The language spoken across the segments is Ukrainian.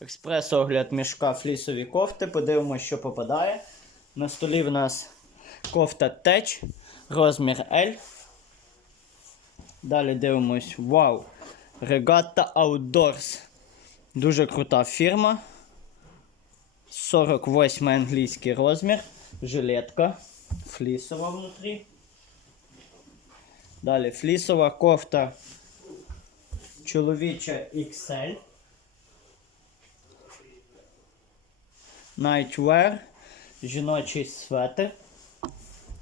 Експрес-огляд мішка флісові кофти. Подивимося, що попадає. На столі в нас кофта Теч, розмір L. Далі дивимось. Вау! Regatta Outdoors. Дуже крута фірма. 48 англійський розмір. Жилетка. Флісова внутрі. Далі флісова кофта чоловіча XL. Nightwear. Жіночий светр.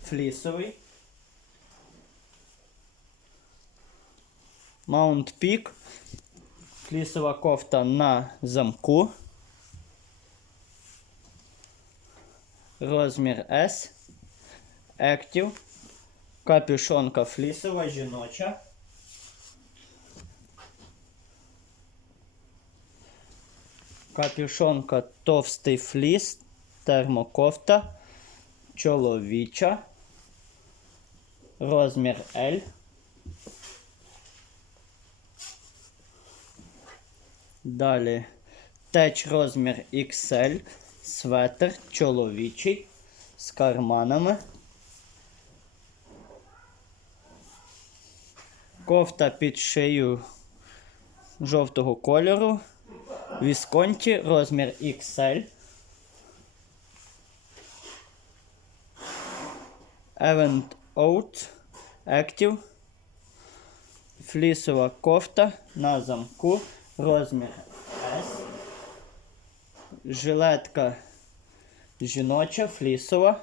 Флісовий. Mount Peak. Флісова кофта на замку. Розмір S. Active. Капюшонка флісова, жіноча. Капюшонка товстий фліс, термокофта, чоловіча. Розмір L. Далі теч розмір XL, светр чоловічий з карманами. Кофта під шию жовтого кольору. Вісконті розмір XL. Event Oat Active. Флісова кофта на замку. Розмір S. Жилетка жіноча, флісова.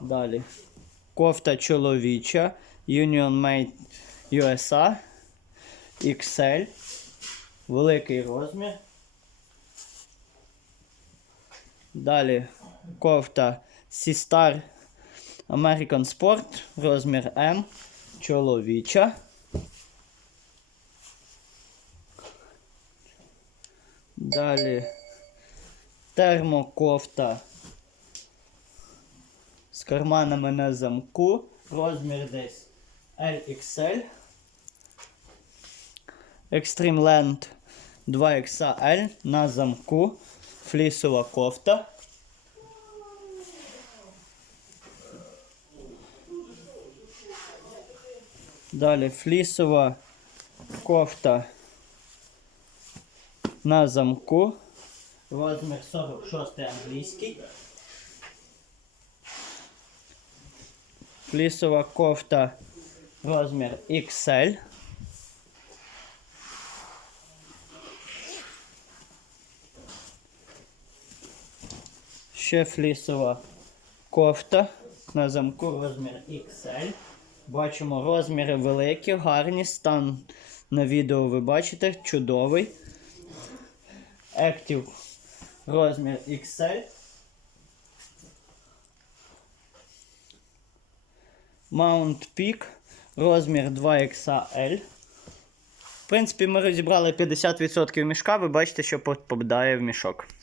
Далі. Кофта чоловіча. Union Made USA. XL. Великий розмір. Далі кофта Sistar American Sport. Розмір М. Чоловіча. Далі термокофта з карманами на замку. Розмір десь LXL. Extreme Land 2XL на замку. Флісова кофта. Далі флісова кофта на замку. Розмір 46 англійський. Флісова кофта розмір XL. Ще флісова кофта на замку розмір XL. Бачимо розміри великі, гарні. Стан на відео ви бачите, чудовий. Active розмір XL. Mount Peak розмір 2XL. В принципі, ми розібрали 50% мішка, ви бачите, що попадає в мішок.